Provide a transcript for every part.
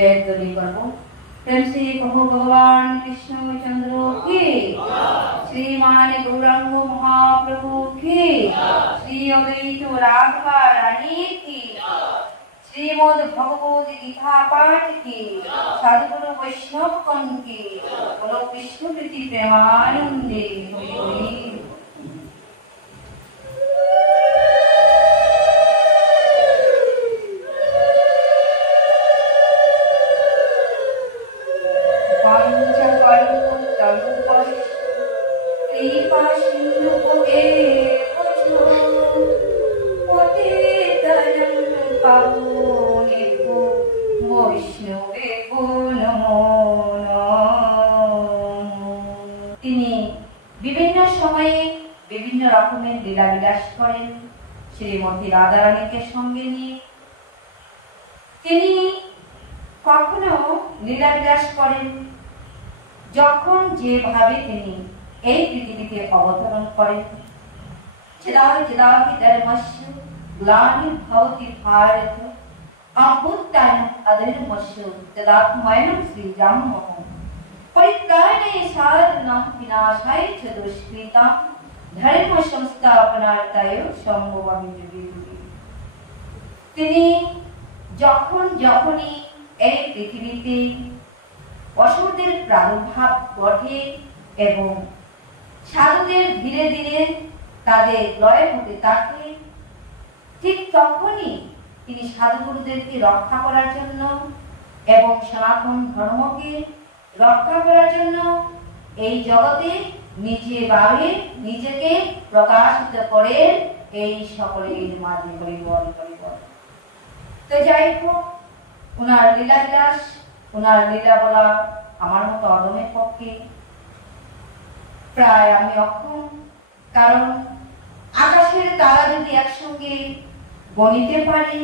जयध्वनि करबो। प्रेम से कहो भगवान कृष्ण चंद्र की, श्रीमान गौरांग महाप्रभु की, श्री अद्वैत राधा रानी की, श्रीमद् भगवद गीता पाठ की, साधुगुरु वैष्णव गण की, बोलो कृष्ण प्रीति प्रेमानंदे हरि हरि। লীলা বিলাস করেন শ্রীমতী রাধারানীকে সঙ্গে নিয়ে। তিনি কখনো লীলা বিলাস করেন যখন যেভাবে তিনি এই পৃথিবীতে অবতরণ করেন। চিদাহি ধর্মস্য গ্লানির্ভবতি ভারত অভ্যুত্থানম অধর্মস্য তদাত্ময়ং সৃজাম্যহম পরিত্রাণায় সাধনাং বিনাশায় চ দুষ্কৃতাম ধর্ম সংস্থাপনার্থায় সম্ভবামি যুগে যুগে। তিনি যখনই এই পৃথিবীতে অসুরদের প্রাদুর্ভাব ঘটে এবং সাধুদের ধীরে ধীরে তাদের লয় হতে থাকে, ঠিক তখনই তিনি সাধুগুরুদেরকে রক্ষা করার জন্য এবং সনাতন ধর্মকে রক্ষা করার জন্য এই জগতে নিজেকে প্রকাশিত করে এই সকলের মাঝে পরিবর্তন করে। তো যাই হোক, উনার লীলা বিলাস, উনার লীলা বলা আমার মতো অদমের পক্ষে প্রায় আমি অক্ষম। কারণ আকাশের তারা যদি একসঙ্গে গণিতে পারি,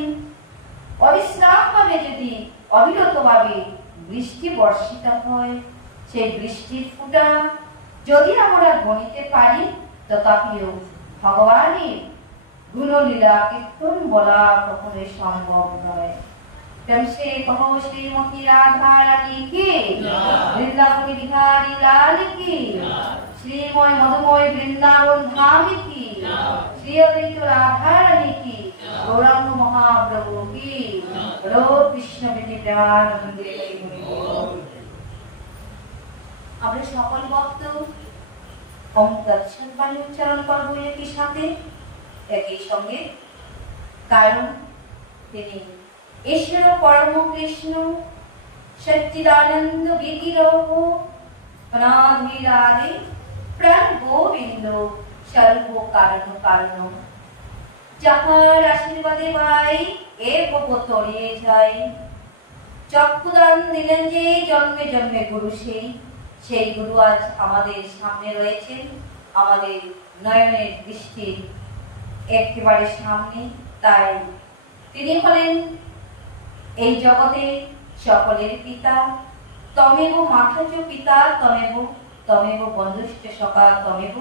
অবিশ্রাম ভাবে যদি অবিরতভাবে বৃষ্টি বর্ষিত হয়, সেই বৃষ্টির ফোঁটা যদি আমরা গণিতে পারি, তথাপিও ভগবানের গুণলীলা কীর্তন বলা কখনোই সম্ভব নয়। से कहो श्रीमती राधा रानी की, वृंदावन बिहारी लाल की, श्रीमय मधुमय वृंदावन धाम की, श्री अद्वैत राधा रानी की, गौरांग महाप्रभु की, बोलो कृष्ण प्रीति प्रेमानंदे हरि हरि। আমরা সকল ভক্ত ওম তৎসৎ বাণী উচ্চারণ করব একই সাথে একই সঙ্গে, কারণ তিনি ঈশ্বর পরম কৃষ্ণ সচ্চিদানন্দ বিগ্রহ অনাদিরাদি প্রাণ গোবিন্দ সর্ব কারণ কারণ, যাহার আশীর্বাদে পাই এ তরিয়ে যাই। চক্ষুদান দিলেন যে জন্মে জন্মে গুরু, সেই গুরু আজ আমাদের সামনে রয়েছেন, আমাদের নয়নের দৃষ্টির একেবারে সামনে। তাই তিনি হলেন এই জগতে সকলের পিতা। তমেব মাথাচ পিতা তমেব, তমেব বন্ধুষ্ঠ সখা তমেব,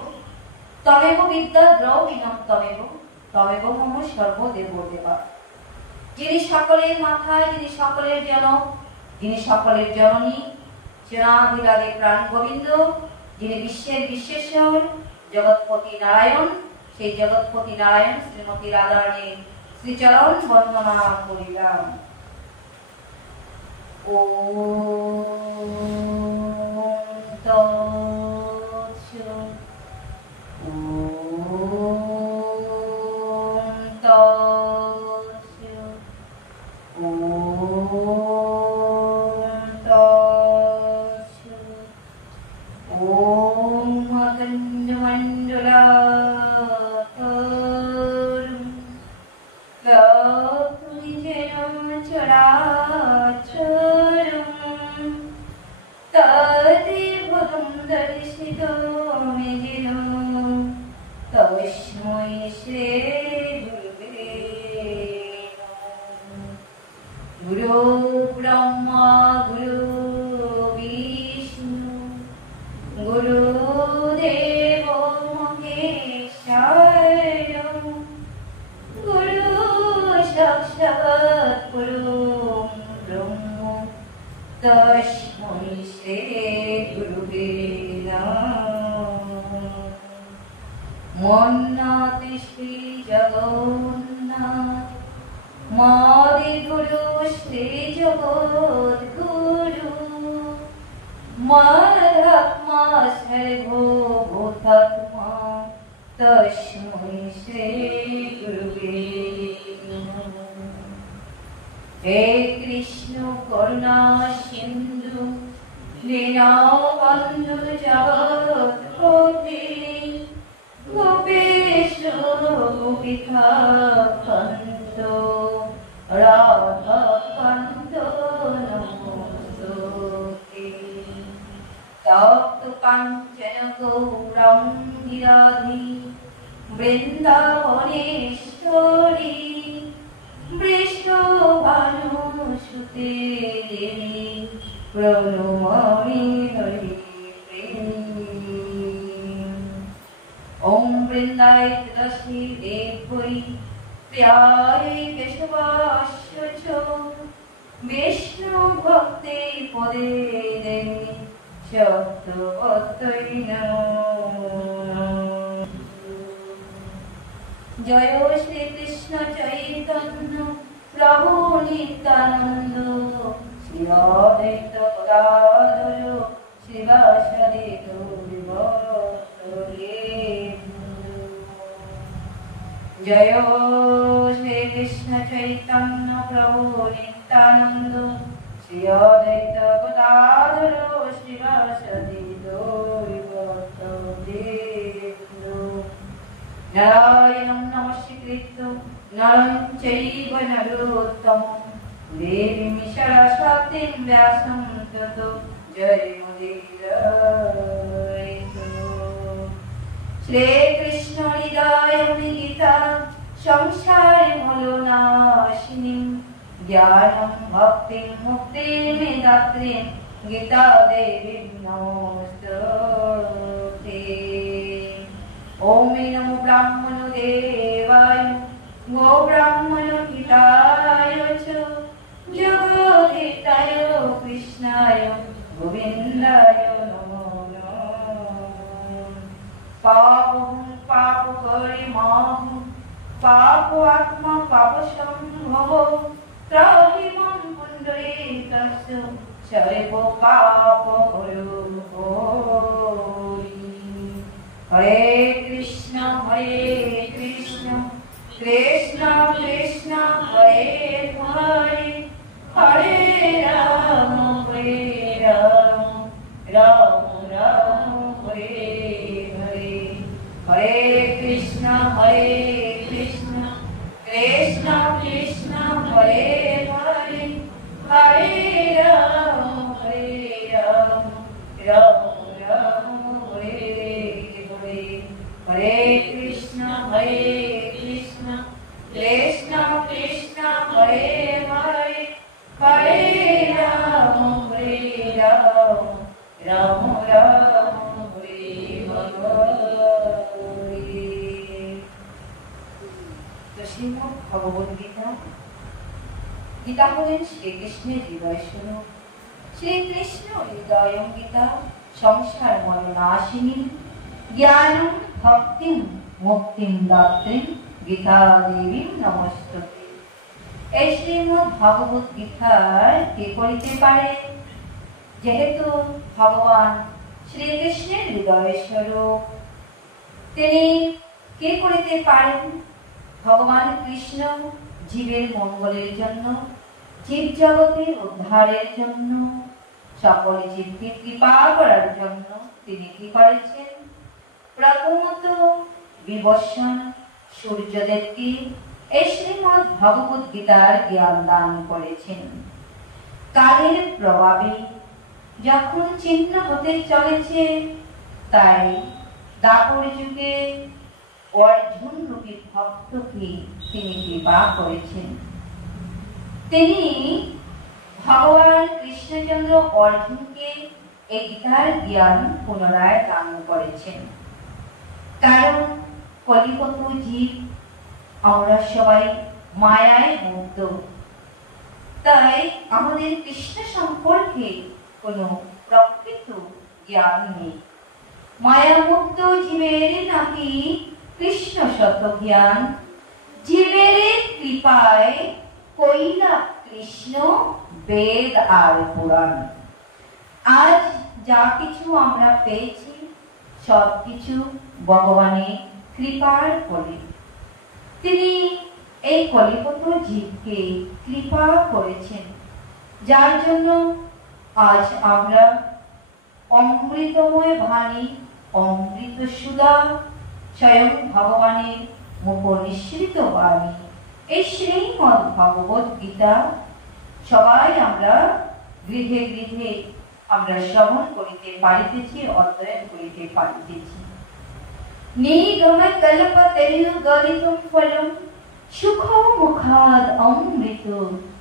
তমেব বিদ্যা দ্রৌহিণম তমেব, তমেব মম সর্বদেব দেবা। যিনি সকলের মাথা, যিনি সকলের জনক, যিনি সকলের জননী, জনাধিরাধে প্রাণ গোবিন্দ, যিনি বিশ্বের বিশ্বেশ্বর জগৎপতি নারায়ণ, সেই জগৎপতি নারায়ণ শ্রীমতী রাধারানীর শ্রীচরণ বন্দনা করিলাম। ওম তৎসৎ, ওম তৎসৎ, ওম তৎসৎ। ওম মদঞ্জমণ্ডলাকারম ব্যাপ্তনিচেন চরাচরম তদেবং দর্শিতমেন তস্मै শ্রী গুরুবে নমঃ। গুরু ব্রহ্মা গুরু বিষ্ণু গুরুদেব মহেশ্বর, গুরু সাক্ষাৎ পরম ব্রহ্ম तस्मै श्री गुरुवे नमः। मन्नाति श्री जगन्नाथ मादिगुरु श्री जगद्गुरु माधत्मा सर्वभूतात्मा तस्मै श्री गुरुवे नमः। हे कृष्ण करुणा सिंधु दीनबंधु जगत्पते गोपेश गोपिकान्त राधाकान्त नमोस्तुते। तप्त कांचन गौरांगी राधे वृंदावनेश्वरी वृषभानुसुते देवी प्रणमामि हरिप्रिये। ॐ वृन्दाय तुलसी देव्यै प्रियाय केशवास्य च विष्णुभक्ते पदे देवी सत्यवत्यै नमः। जय श्री कृष्ण चैतन्य प्रभु नित्यानंद श्री अद्वैत गदाधर श्रीवासदि गौरभक्तये। जय श्री कृष्ण चैतन्य प्रभु नित्यानंद श्री अद्वैत गदाधर श्रीवासदि गौरभक्तये। नारायणं नमस्कृत्य नरं चैव नरोत्तमं देवीं सरस्वतीं व्यासं ततो जयमुदीरयतु। श्रीकृष्ण हृदयं गीता संसारमूलनाशिनीं ज्ञानं भक्तिं मुक्तिं दात्रीं गीता देवीं नमोस्तुते। ओम नमो ब्राह्मण देवाय गो ब्राह्मण हिताय च जगद्धिताय कृष्णाय गोविन्दाय नमो नमः। पापं पाप परिमाहं पाप आत्मा पाप संभव त्राहि मां पुण्डरीकस्य सर्व पाप हरो। हरे कृष्ण कृष्ण कृष्ण हरे हरे हरे राम राम राम हरे हरे। हरे कृष्ण कृष्ण कृष्ण हरे हरे हरे राम राम राम हरे हरे। हरे कृष्ण कृष्ण कृष्ण हरे हरे हरे राम राम राम हरे हरे। तो श्रीमद् भगवद गीता गीता হলেন শ্রীকৃষ্ণের হৃদয় স্বরূপ। শ্রীকৃষ্ণ হৃদয়ং গীতা সংসার মরণাশিনী জ্ঞানং ভক্তিং মুক্তিং দাত্রীং গীতা দেবীং নমস্তুতে। এই শ্রীমদ্ ভগবত গীতার কে করিতে পারে? যেহেতু ভগবান শ্রীকৃষ্ণের হৃদয় স্বরূপ, তিনি কে করিতে পারেন? ভগবান কৃষ্ণ জীবের মঙ্গলের জন্য, জীব জগতের উদ্ধারের জন্য, সকল জীবকে কৃপা করার জন্য তিনি কি করেছেন? প্রথমত বিবস্বন সূর্যদেবকে এই শ্রীমদ্ ভগবত গীতার জ্ঞান দান করেছেন। কালের প্রভাবে যখন চিহ্ন হতে চলেছে, তাই দাপর যুগে অর্জুন রূপী ভক্তকে তিনি কৃপা করেছেন। তিনি ভগবান কৃষ্ণচন্দ্র অর্জুনকে এই গীতার জ্ঞান পুনরায় দান করেছেন। কারণ কলিগত জীব আমরা সবাই মায়ায় মুক্ত। তাই আমাদের কৃষ্ণ সম্পর্কে কোনো প্রকৃত জ্ঞান নেই। মায়ামুক্ত জীবের নাকি কৃষ্ণ শত জ্ঞান, জীবের কৃপায় কইলা কৃষ্ণ বেদ আর পুরাণ। আজ যা কিছু আমরা পেয়েছি সবকিছু ভগবানের কৃপার ফলে। তিনি এই কলিপত জীবকে কৃপা করেছেন, যার জন্য আজ আমরা অমৃতময় বাণী, অমৃত সুধা, স্বয়ং ভগবানের মুখ নিঃসৃত বাণী, এই শ্রীমদ্ ভগবত গীতা সবাই আমরা গৃহে গৃহে আমরা শ্রবণ করিতে পারিতেছি, অধ্যয়ন করিতে পারিতেছি। নিগম কল্পতরু গলিতম ফলম সুখ মুখাদ অমৃত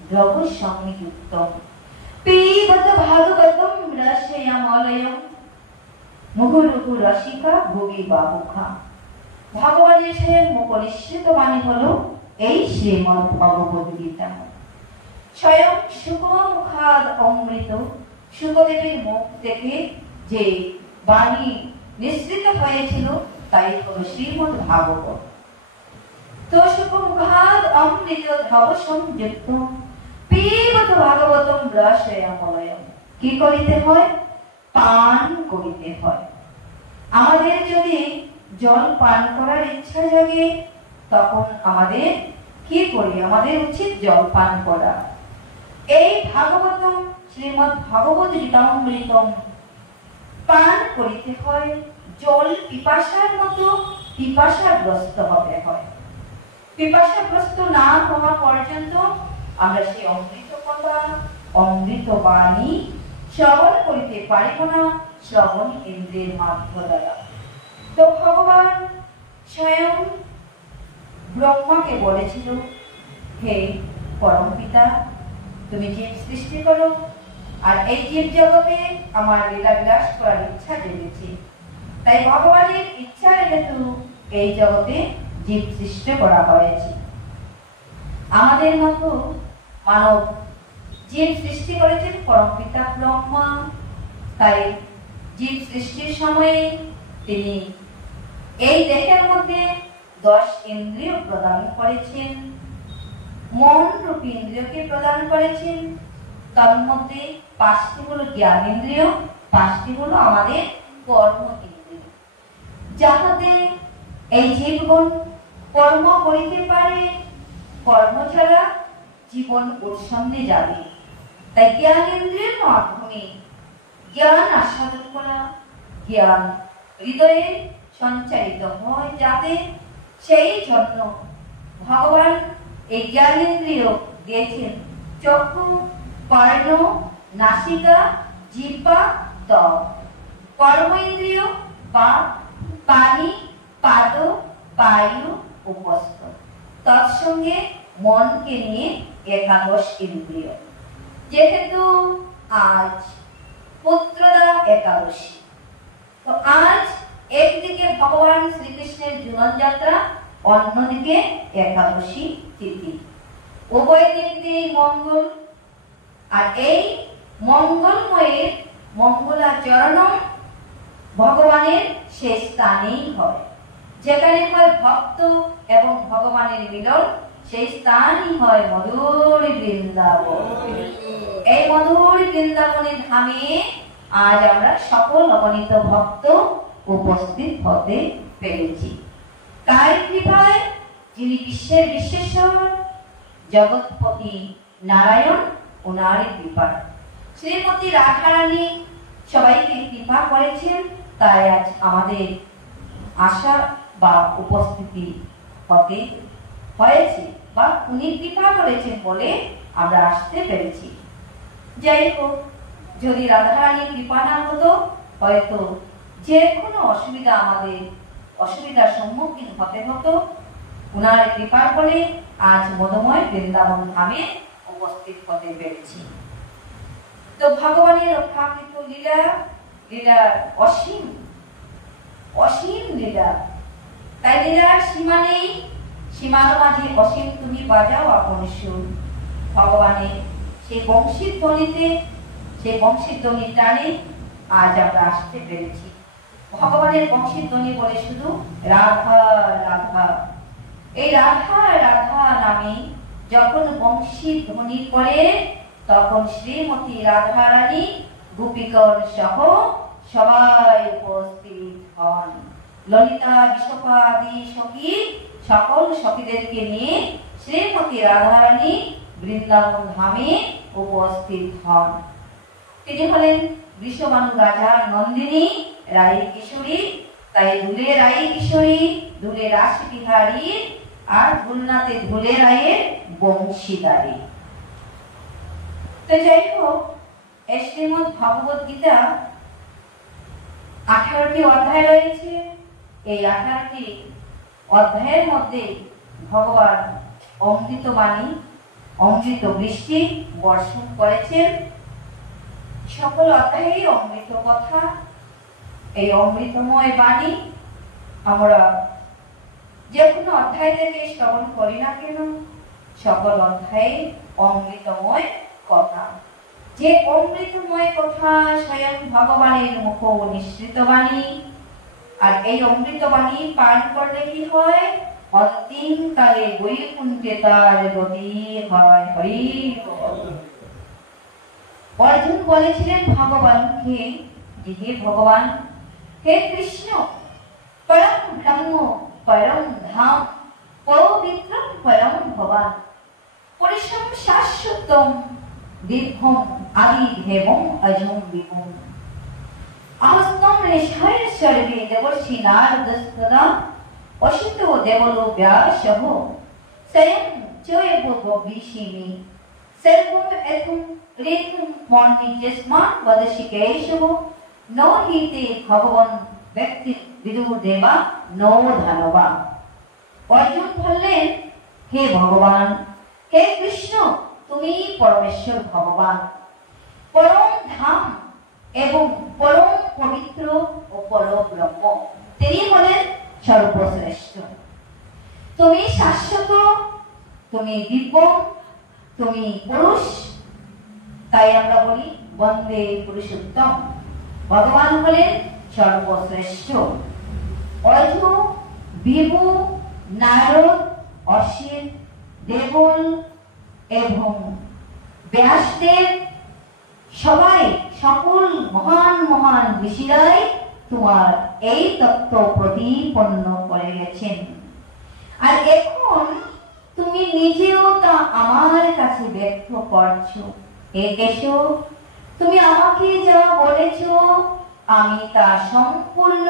দ্রব সংযুক্তম পিবত ভাগবতম রসয়ামলয়ম মুহুরুহু রসিকা ভোগী বাহুখা। ভগবানের স্বয়ং মুখ নিঃসৃত বাণী হলো এই শ্রীমদ্ ভগবত গীতা। স্বয়ং সুখম মুখাদ অমৃত, সুখদেবের মুখ থেকে যে বাণী নিঃসৃত হয়েছিল তাই হলো শ্রীমদ্ ভাগবত। তো সুখমুখাদ অমৃত ধ্রব সংযুক্ত পিবত ভাগবতম রসয়ামলয়ম। কি করিতে হয়? পান করিতে হয়। আমাদের যদি জল পান করার ইচ্ছা জাগে তখন আমাদের কি করি? আমাদের উচিত জল পান করা। এই ভাগবতম শ্রীমদ্ ভগবত গীতামৃতম পান করিতে হয়। জল পিপাসার মতো পিপাসাগ্রস্ত হবে হয়। পিপাসাগ্রস্ত না হওয়া পর্যন্ত আমরা সেই অমৃত কথা, অমৃত বাণী শ্রবণ করিতে পারিব না শ্রবণ ইন্দ্রিয়ের মাধ্যম দ্বারা। তো ভগবান স্বয়ং ব্রহ্মাকে বলেছিল, হে পরম পিতা, তুমি জীব সৃষ্টি করো, আর এই জীব জগতে আমার লীলা বিলাস করার ইচ্ছা জেগেছে। তাই ভগবানের ইচ্ছার হেতু এই জগতে জীব সৃষ্টি করা হয়েছে। আমাদের মতো মানব জীব সৃষ্টি করেছেন পরম পিতা ব্রহ্মা। তাই জীব সৃষ্টির সময়ে তিনি এই দেহের মধ্যে 10 ইন্দ্রিয় প্রদান করেছেন, মন রূপী ইন্দ্রিয়কে প্রদান করেছেন। তার মধ্যে 5টি হলো জ্ঞান ইন্দ্রিয়, 5টি হলো আমাদের কর্ম ইন্দ্রিয়, যাহাতে এই জীবগণ কর্ম করিতে পারে। কর্ম ছাড়া জীবন উৎসন্নে যাবে। তাই জ্ঞান ইন্দ্রিয়ের মাধ্যমে জ্ঞান আস্বাদন করা, জ্ঞান হৃদয়ে সঞ্চারিত হয়, যাতে সেই জন্য ভগবান এই জ্ঞান ইন্দ্রিয় দিয়েছেন চক্ষু, কর্ণ, নাসিকা, জিহ্বা, ত্বক। কর্ম ইন্দ্রিয় বা পানি, পাদ, বায়ু, উপস্থ। তৎসঙ্গে মনকে নিয়ে 11 ইন্দ্রিয়। যেহেতু আজ পুত্রদা একাদশী, তো আজ একদিকে ভগবান শ্রীকৃষ্ণের জীবন যাত্রা, অন্যদিকে একাদশী তিথি। উভয় দিকে মঙ্গল, আর এই মঙ্গলময়ের মঙ্গলাচরণ ভগবানের সেই স্থানেই হয়। যেখানে হয় ভক্ত এবং ভগবানের মিলন, সেই স্থানই হয় মধুর বৃন্দাবন। এই মধুর বৃন্দাবনের ধামে আজ আমরা সকল অগণিত ভক্ত উপস্থিত হতে পেরেছি। তার কৃপায় যিনি বিশ্বের বিশ্বেশ্বর জগৎপতি নারায়ণ, ওনার কৃপায় শ্রীমতী রাধারানী সবাইকে কৃপা করেছেন। তাই আজ আমাদের আশা বা উপস্থিতি হতে হয়েছে, বা উনি কৃপা করেছেন বলে আমরা আসতে পেরেছি। যাই হোক, যদি রাধারানী কৃপা না হতো হয়তো যে কোনো অসুবিধা আমাদের অসুবিধার সম্মুখীন হতে হতো। উনার কৃপার ফলে আজ মনোময় বৃন্দাবন ধামে উপস্থিত হতে পেরেছি। তো ভগবানের অপ্রাকৃত লীলা, লীলা অসীম, অসীম লীলা। তাই লীলার সীমা নেই, সীমার মাঝে অসীম তুমি বাজাও আপন সুর। ভগবানের সেই বংশীর ধ্বনিতে, সেই বংশীর ধ্বনির টানে আজ আমরা আসতে পেরেছি। ভগবানের বংশীর ধ্বনি বলে শুধু রাধা রাধা। এই রাধা রাধা নামে যখন বংশীর ধ্বনি করে, তখন শ্রীমতী রাধা রানী গোপীগণ সহ সবাই উপস্থিত হন। ললিতা বিশোপা আদি সখী সকল সখীদেরকে নিয়ে শ্রীমতী রাধা রানী বৃন্দাবন ধামে উপস্থিত হন। তিনি হলেন বৃষবানু রাজার নন্দিনী রাই কিশোরী। তাই ধুলে রাই কিশোরী, ধুলে রাস বিহারী, আর ধুলনাতে ধুলে রায়ের বংশীদারী। তো যাই হোক, এই শ্রীমদ্ ভগবত গীতা 18টি অধ্যায় রয়েছে। এই 18টি অধ্যায়ের মধ্যে ভগবান অমৃত বাণী, অমৃত বৃষ্টি বর্ষণ করেছেন। সকল অধ্যায়ে অমৃত কথা, এই অমৃতময় বাণী আমরা যে কোনো অধ্যায় থেকে শ্রবণ করি না কেন, সকল অধ্যায়ে অমৃতময় কথা। যে অমৃতময় কথা স্বয়ং ভগবানের মুখ নিঃসৃত বাণী। আর এই অমৃত বাণী পান করলে কি হয়? অন্তিম কালে বৈকুণ্ঠে তার গতি হয়। হরি বল। অর্জুন বলেছিলেন ভগবানকে, হে ভগবান, হে কৃষ্ণ, পরম ব্রহ্ম, পরম ধাম, পবিত্রম পরম ভবান, পরিশ্রম শাশ্বতম, দীর্ঘম আদি হেবম অজম বিভুম, আহস্তম ঋষায় সর্বে দেবর্ষি নারদস্তদা অসিত দেবলোক্যাসহ স্বয়ং চৈব গবিষিমি সর্বম এতুম ঋতুম মর্নিজস্মান বদশি কেশব নো হিতে ভগবান ব্যক্তি বিদুর দেবা নো ধানবা। অর্জুন বললেন, হে ভগবান, হে কৃষ্ণ, তুমি পরমেশ্বর ভগবান, পরম ধাম এবং পরম পবিত্র ও পরম ব্রহ্ম। তিনি হলেন সর্বশ্রেষ্ঠ। তুমি শাশ্বত, তুমি দিব্য, তুমি পুরুষ। তাই আমরা বলি বন্দে পুরুষোত্তম। ভগবান হলেন সর্বশ্রেষ্ঠ। অজ, বিভু, নারদ, অসিত, দেবল এবং ব্যাসদেব সবাই, সকল মহান মহান ঋষিরাই তোমার এই তত্ত্ব প্রতিপন্ন করে গেছেন। আর এখন তুমি নিজেও তা আমার কাছে ব্যক্ত করছো। হে কেশব, তুমি আমাকে যা বলেছ আমি তা সম্পূর্ণ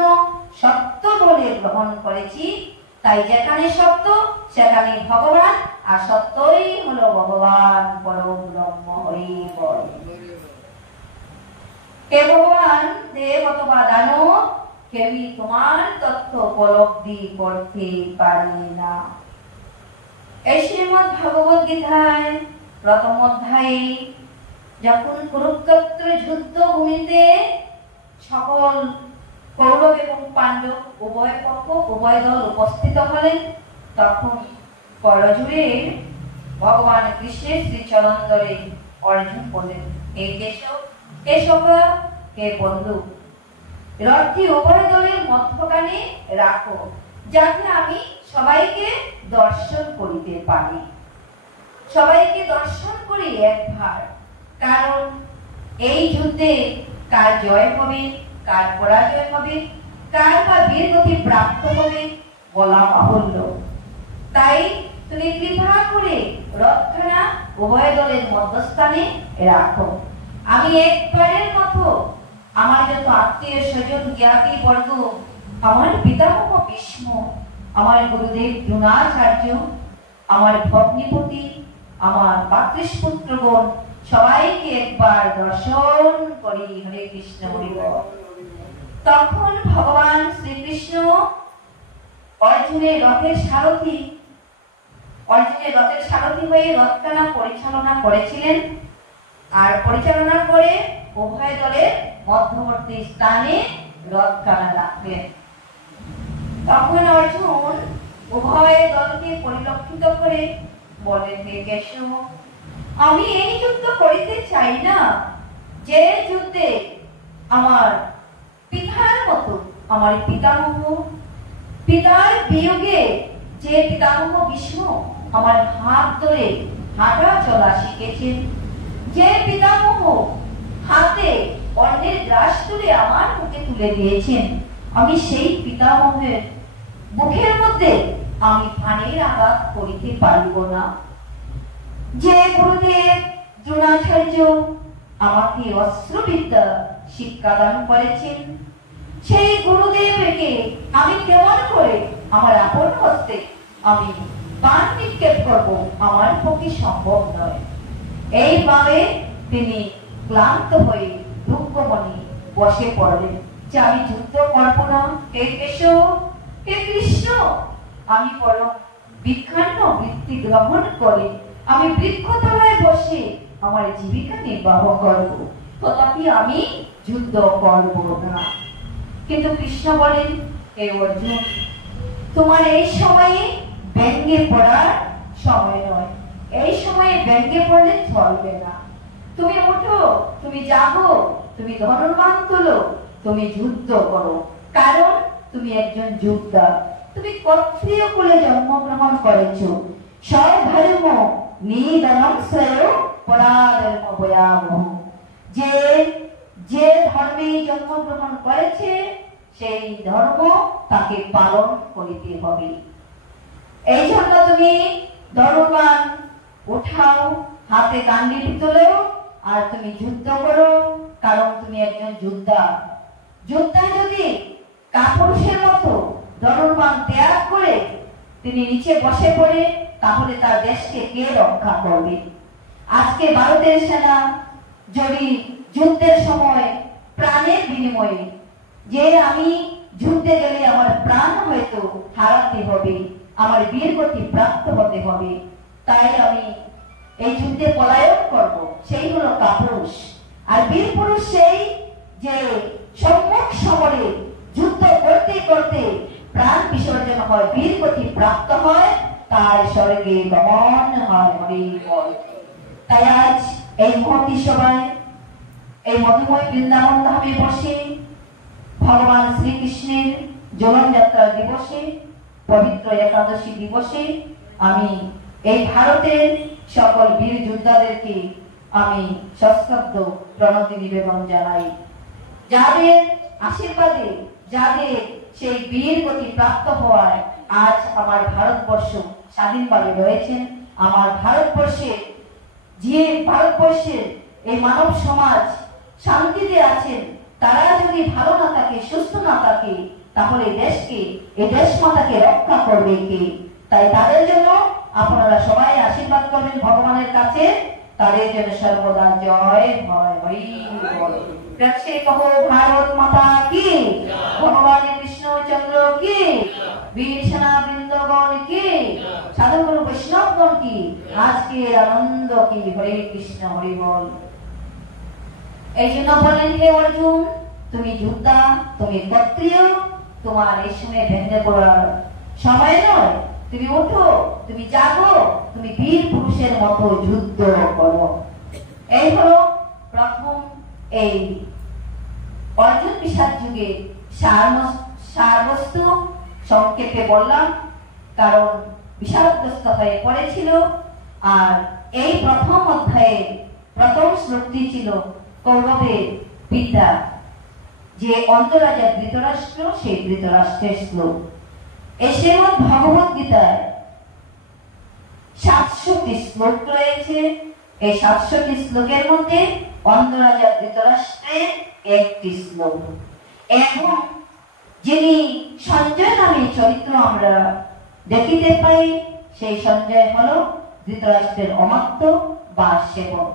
সত্য বলে গ্রহণ করেছি। তাই যেখানে সত্য সেখানে ভগবান, আর সত্যই হলো ভগবান পরম ব্রহ্ম। হরি বল। হে ভগবান, দেব অথবা দানব কেউই তোমার তত্ত্ব উপলব্ধি করতে পারে না। এই শ্রীমদ্ ভগবত গীতায় প্রথম অধ্যায়ে যখন কুরুক্ষেত্র যুদ্ধ ভূমিতে সকল কৌরব এবং পাণ্ডব উভয় পক্ষ উভয় দল উপস্থিত হলেন, তখন করজুড়ে ভগবান কৃষ্ণের শ্রীচরণ ধরে অর্জুন বললেন, হে কেশব, হে সখা, হে বন্ধু, রথটি উভয় দলের মধ্যখানে রাখো, যাতে আমি সবাইকে দর্শন করিতে পারি। সবাইকে দর্শন করি একবার। কারণ এই যুদ্ধে কার জয় হবে, কার পরাজয় হবে, কার বা বীরগতি প্রাপ্ত হবে বলা বাহুল্য। তাই তুমি কৃপা করে রথখানা উভয় দলের মধ্যস্থানে রাখো। আমি একবারের মতো আমার যত আত্মীয় স্বজন জ্ঞাতি বর্গ, আমার পিতামহ ভীষ্ম, আমার গুরুদেব দ্রোণাচার্য, আমার ভগ্নিপতি, আমার পাত্রীপুত্রগণ সবাইকে একবার দর্শন করি। হরে কৃষ্ণ, হরি বল। তখন ভগবান শ্রীকৃষ্ণ অর্জুনের রথের সারথি হয়ে রথখানা পরিচালনা করেছিলেন। আর পরিচালনা করে উভয় দলের মধ্যবর্তী স্থানে রথখানা রাখলেন। তখন অর্জুন উভয় দলকে পরিলক্ষিত করে বলেন, হে কেশব, আমি এই যুদ্ধ করিতে চাই না, যে যুদ্ধে আমার পিতার মতো, আমার পিতামহ, পিতার বিয়োগে যে পিতামহ ভীষ্ম আমার হাত ধরে হাঁটা চলা শিখেছেন, যে পিতামহ হাতে অন্যের গ্রাস তুলে আমার মুখে তুলে দিয়েছেন, আমি সেই পিতামহের মুখের মধ্যে আমি ফানের আঘাত করিতে পারিব না। যে গুরুদেব দ্রোণাচার্য আমাকে অস্ত্রবিদ্যা শিক্ষাদান করেছেন, সেই গুরুদেবকে আমি কেমন করে আমার আপন হস্তে আমি বাণ নিক্ষেপ করব, আমার পক্ষে সম্ভব নয়। এইভাবে তিনি ক্লান্ত হয়ে দুঃখমণি বসে পড়লেন যে আমি যুদ্ধ করব না, হে কেশব, হে কৃষ্ণ, আমি বরং ভিক্ষান্ন বৃত্তি গ্রহণ করে আমি বৃক্ষতলায় বসে আমার জীবিকা নির্বাহ করব, তথাপি আমি যুদ্ধ করব না। কিন্তু কৃষ্ণ বলেন, হে অর্জুন, তোমার এই সময়ে ব্যঙ্গে পড়ার সময় নয়, এই সময়ে ব্যঙ্গে পড়লে চলবে না। তুমি ওঠো, তুমি জাগো, তুমি ধনুর্বাণ তোলো, তুমি যুদ্ধ করো, কারণ তুমি একজন যোদ্ধা। তুমি ক্ষত্রিয় কুলে জন্মগ্রহণ করেছো। স্বধর্ম নিধনম শ্রেয় পরাধর্ম ভয়াবহ। যে যে ধর্মে জন্মগ্রহণ করেছে সেই ধর্ম তাকে পালন করিতে হবে। এই জন্য তুমি ধনুর্বাণ উঠাও, হাতে গান্ডীব তোলো, আর তুমি যুদ্ধ করো, কারণ তুমি একজন যোদ্ধা। যোদ্ধা যদি কাপুরুষের মতো ধনুর্বাণ ত্যাগ করে তিনি নিচে বসে পড়ে, তাহলে তার দেশকে কে রক্ষা করবে? আজকে ভারতের সেনা যদি যুদ্ধের সময় প্রাণের বিনিময়ে, যে আমি যুদ্ধে গেলে আমার প্রাণ হয়তো হারাতে হবে, আমার বীরগতি প্রাপ্ত হতে হবে, তাই আমি এই যুদ্ধে পলায়ন করব, সেই হলো কাপুরুষ। আর বীর পুরুষ সেই যে সম্মুখ সমরে যুদ্ধ করতে করতে প্রাণ বিসর্জন হয়, বীরগতি প্রাপ্ত হয়, তার স্বর্গে গমন হয়। তাই আজ এই মহতী সভায়, এই মধুময় বৃন্দাবন ধামে বসে ভগবান শ্রীকৃষ্ণের জোলন যাত্রা দিবসে, পবিত্র একাদশী দিবসে আমি এই ভারতের সকল বীর যোদ্ধাদেরকে আমি সশ্রদ্ধ প্রণতি নিবেদন জানাই। যাদের আশীর্বাদে, যাদের সেই বীর গতি প্রাপ্ত হওয়ায় আজ আমার ভারতবর্ষ স্বাধীনভাবে রয়েছেন, আমার ভারতবর্ষের যে ভারতবর্ষের এই মানব সমাজ শান্তিতে আছেন, তারা যদি ভালো না থাকে, সুস্থ না থাকে, তাহলে দেশকে, এই দেশ মাতাকে রক্ষা করবে কে? তাই তাদের জন্য আপনারা সবাই আশীর্বাদ করবেন ভগবানের কাছে, তাদের জন্য সর্বদা জয় ভয় হরি বল। কহো ভারত মাতা কি, ভগবান কৃষ্ণচন্দ্র কি, বীর সেনা বৃন্দগণ কি, সাধুগুরু বৈষ্ণবগণ কি, আজকের আনন্দ কি, হরে কৃষ্ণ হরি বল। এই জন্য বলেন, হে অর্জুন, তুমি যোদ্ধা, তুমি ক্ষত্রিয়, তোমার এই সময় ভেঙে পড়ার সময় নয়। তুমি ওঠো, তুমি জাগো, তুমি বীর পুরুষের মতো যুদ্ধ করো। এই হলো প্রথম এই অর্জুন বিষাদ যুগে সারবস্তু সংক্ষেপে বললাম, কারণ বিষাদগ্রস্ত হয়ে পড়েছিল। আর এই প্রথম অধ্যায়ে প্রথম শ্লোকটি ছিল কৌরবের বিদ্যা, যে অন্তরাজা ধৃতরাষ্ট্র, সেই ধৃতরাষ্ট্রের শ্লোক। এই শ্রীমদ্ ভগবত গীতায় 700টি শ্লোক রয়েছে। এই 700টি শ্লোকের মধ্যে অন্তরাজা ধৃতরাষ্ট্রের একটি শ্লোক। এবং যিনি সঞ্জয় নামে চরিত্র আমরা দেখিতে পাই, সেই সঞ্জয় হলো ধৃতরাষ্ট্রের অমাত্য বা সেবক।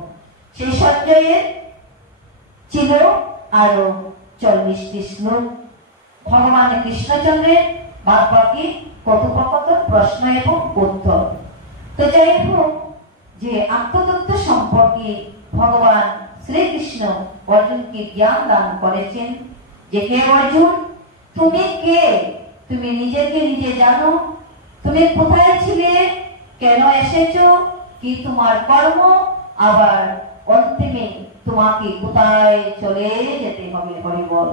সেই সঞ্জয়ের ছিল আরো 40টি শ্লোক। ভগবান কৃষ্ণচন্দ্রের বাদ বাকি কথোপকথন, প্রশ্ন এবং উত্তর। তো যাই হোক, যে আত্মতত্ত্ব সম্পর্কে ভগবান শ্রীকৃষ্ণ অর্জুনকে জ্ঞান দান করেছেন, যে হে অর্জুন, তুমি কে? তুমি নিজেকে নিজে জানো? তুমি কোথায় ছিলে? কেন এসেছো? কি তোমার কর্ম? আবার অন্তিমে তোমাকে কোথায় চলে যেতে হবে। হরি বল।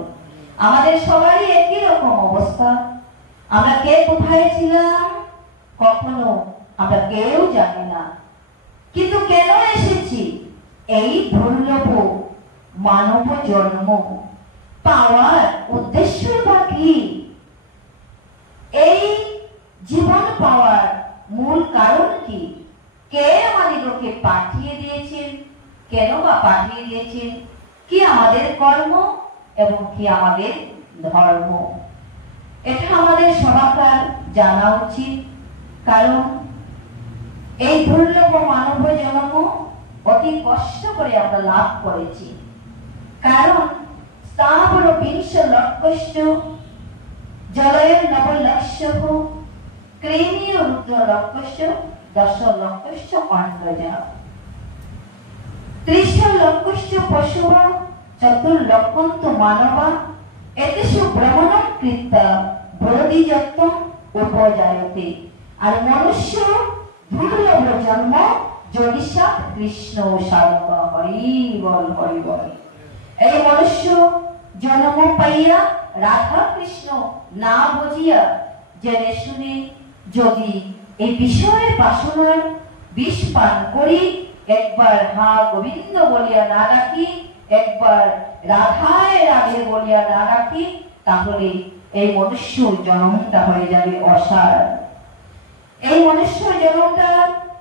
আমাদের সবারই একই রকম অবস্থা। আমরা কে কোথায় ছিলাম কখনো আমরা কেউ জানি না, কিন্তু কেন এসেছি এই দুর্লভ মানব জন্ম পাওয়ার উদ্দেশ্য বা কি? এই জীবন পাওয়ার মূল কারণ কি? কে আমাদেরকে পাঠিয়ে দিয়েছেন? কেন বা পাঠিয়ে দিয়েছেন? কি আমাদের কর্ম এবং কি আমাদের ধর্ম? এটা আমাদের সবার জানা উচিত। কারণ এই দুর্লভ মানব জন্ম অতি কষ্ট করে আমরা লাভ করেছি। কারণ স্থাবর বিংশ লক্ষ্য জলয়ের নবলক্ষ্য ক্রেমীয় রুদ্র লক্ষ্য দশ লক্ষ্য অন্নজা ত্রিশ লক্ষ্য পশুব চতুর্লক্ষন্ত মানবা এতেষু ভ্রমণম কৃত্য বরদিযত্ন উপজায়তে। আর মনুষ্য দুর্লভ জন্ম জনিষা কৃষ্ণ সাধক। হরি বল, হরি বল। এই মনুষ্য জন্ম পাইয়া রাধা কৃষ্ণ না বুঝিয়া জেনে শুনে যদি এই বিষয়ের বাসনার বিষ পান করি, একবার হা গোবিন্দ বলিয়া না ডাকি, একবার রাধায় রাধে বলিয়া না ডাকি, তাহলে এই মনুষ্য জন্মটা হয়ে যাবে অসার। এই মনুষ্য জন্মটা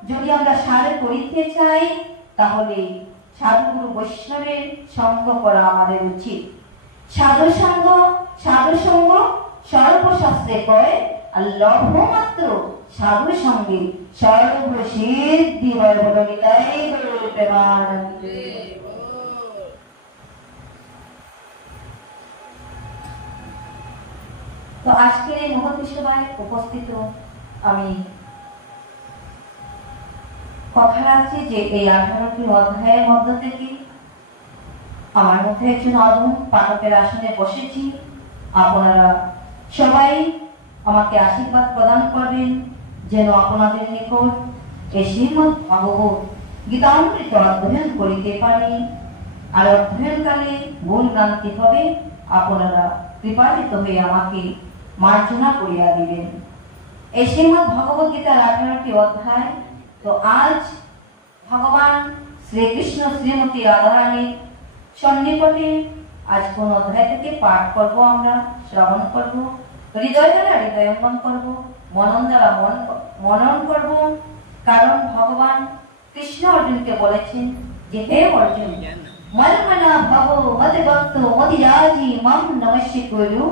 যদি আমরা সার করিতে চাই, তাহলে সাধুগুরু বৈষ্ণবের সঙ্গ করা আমাদের উচিত। সাধু সঙ্গ সর্বশাস্ত্রে কয়, আর লভ মাত্র সাধু সঙ্গে সর্বসিদ্ধি হয়। বলো নিতাই গৌর প্রেমানন্দে। তো আজকের এই মহৎ সভায় উপস্থিত আমি কথা রাখছি যে এই 18টি অধ্যায়ের মধ্য থেকে আমার মধ্যে একজন অধম পাঠকের আসনে বসেছি। আপনারা সবাই আমাকে আশীর্বাদ প্রদান করবেন যেন আপনাদের নিকট এই শ্রীমদ্ ভাগবত গীতামৃত অধ্যয়ন করিতে পারি। আর অধ্যয়নকালে ভুল ভ্রান্তি হবে, আপনারা কৃপান্বিত হয়ে আমাকে মার্জনা করিয়া দিবেন। এই শ্রীমদ্ ভগবত গীতার 18টি অধ্যায়। তো আজ ভগবান শ্রীকৃষ্ণ শ্রীমতী রাধারানীর সন্নিকটে আজ কোন অধ্যায় থেকে পাঠ করব, আমরা শ্রবণ করব, হৃদয় দ্বারা হৃদয়ঙ্গম করব, মনন দ্বারা মনন করব। কারণ ভগবান কৃষ্ণ অর্জুনকে বলেছেন যে হে অর্জুন, মন্মনা ভব মদ ভক্ত মদিরাজি মাম নমস্য কুরু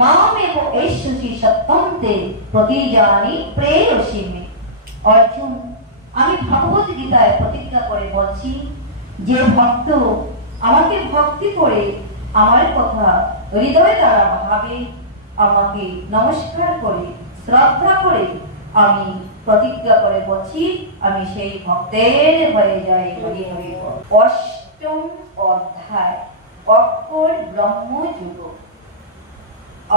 মামেব এষ্যসি সত্যম তে প্রতিজানি প্রেয়সী মে। অর্জুন, আমি ভগবত গীতায় প্রতিজ্ঞা করে বলছি, যে ভক্ত আমাকে ভক্তি করে আমার কথা হৃদয় দ্বারা ভাবে, আমাকে নমস্কার করে শ্রদ্ধা করে, আমি প্রতিজ্ঞা করে বলছি আমি সেই ভক্তের হয়ে যাই। হরি হরি। অষ্টম অধ্যায়, অক্ষর ব্রহ্মযুগ।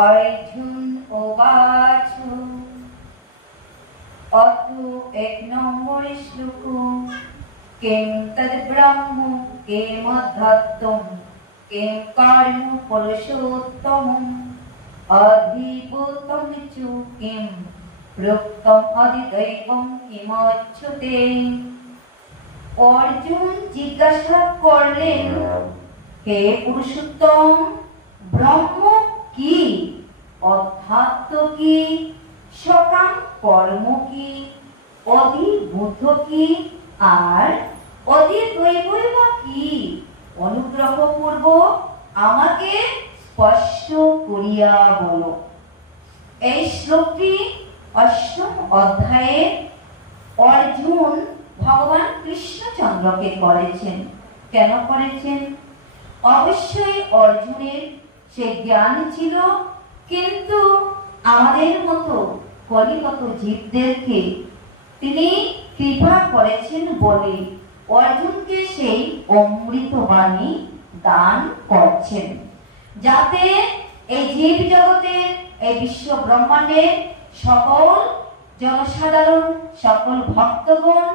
অর্জুন উবাচ, অত 1 নম্বর শ্লোক। কিং তদ ব্রহ্ম কিম অধ্যাত্মম কিম কর্ম পুরুষোত্তম অধিভূতম চ কিম প্রোক্তম অধিদৈবম কিমচ্যুতে। অর্জুন জিজ্ঞাসা করলেন, হে পুরুষোত্তম, ব্রহ্ম কি, অধ্যাত্ম কি, সকাম কর্ম কি, অধিভূত কি, আর অধিদৈবই বা কি? অনুগ্রহ পূর্বক আমাকে স্পষ্ট করিয়া বলো। এই শ্লোকটি অষ্টম অধ্যায়ে অর্জুন ভগবান কৃষ্ণচন্দ্রকে করেছেন। কেন করেছেন? অবশ্যই অর্জুনের সে জ্ঞান ছিল, কিন্তু আমাদের মতো কলিগত জীবদেরকে তিনি কৃপা করেছেন বলে অর্জুনকে সেই অমৃত বাণী দান করছেন, যাতে এই জীব জগতের, এই বিশ্ব ব্রহ্মাণ্ডের সকল জনসাধারণ, সকল ভক্তগণ,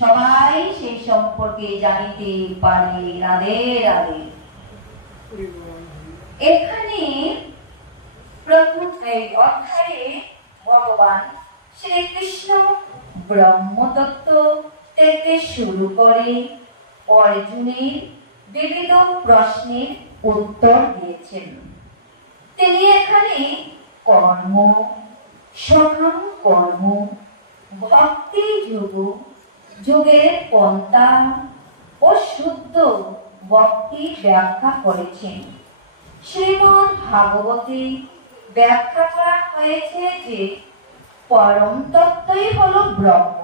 সবাই সেই সম্পর্কে জানিতে পারে। রাধে রাধে। এখানে প্রথম এই অধ্যায়ে ভগবান শ্রীকৃষ্ণ ব্রহ্মতত্ত্ব থেকে শুরু করে অর্জুনের বিবিধ প্রশ্নের উত্তর দিয়েছেন। তিনি এখানে কর্ম, সকাম কর্ম, ভক্তি যুগের পন্থা ও শুদ্ধ ভক্তি ব্যাখ্যা করেছেন। শ্রীমদ্ ভাগবতে ব্যাখ্যা করা হয়েছে যে পরম তত্ত্বই হলো ব্রহ্ম।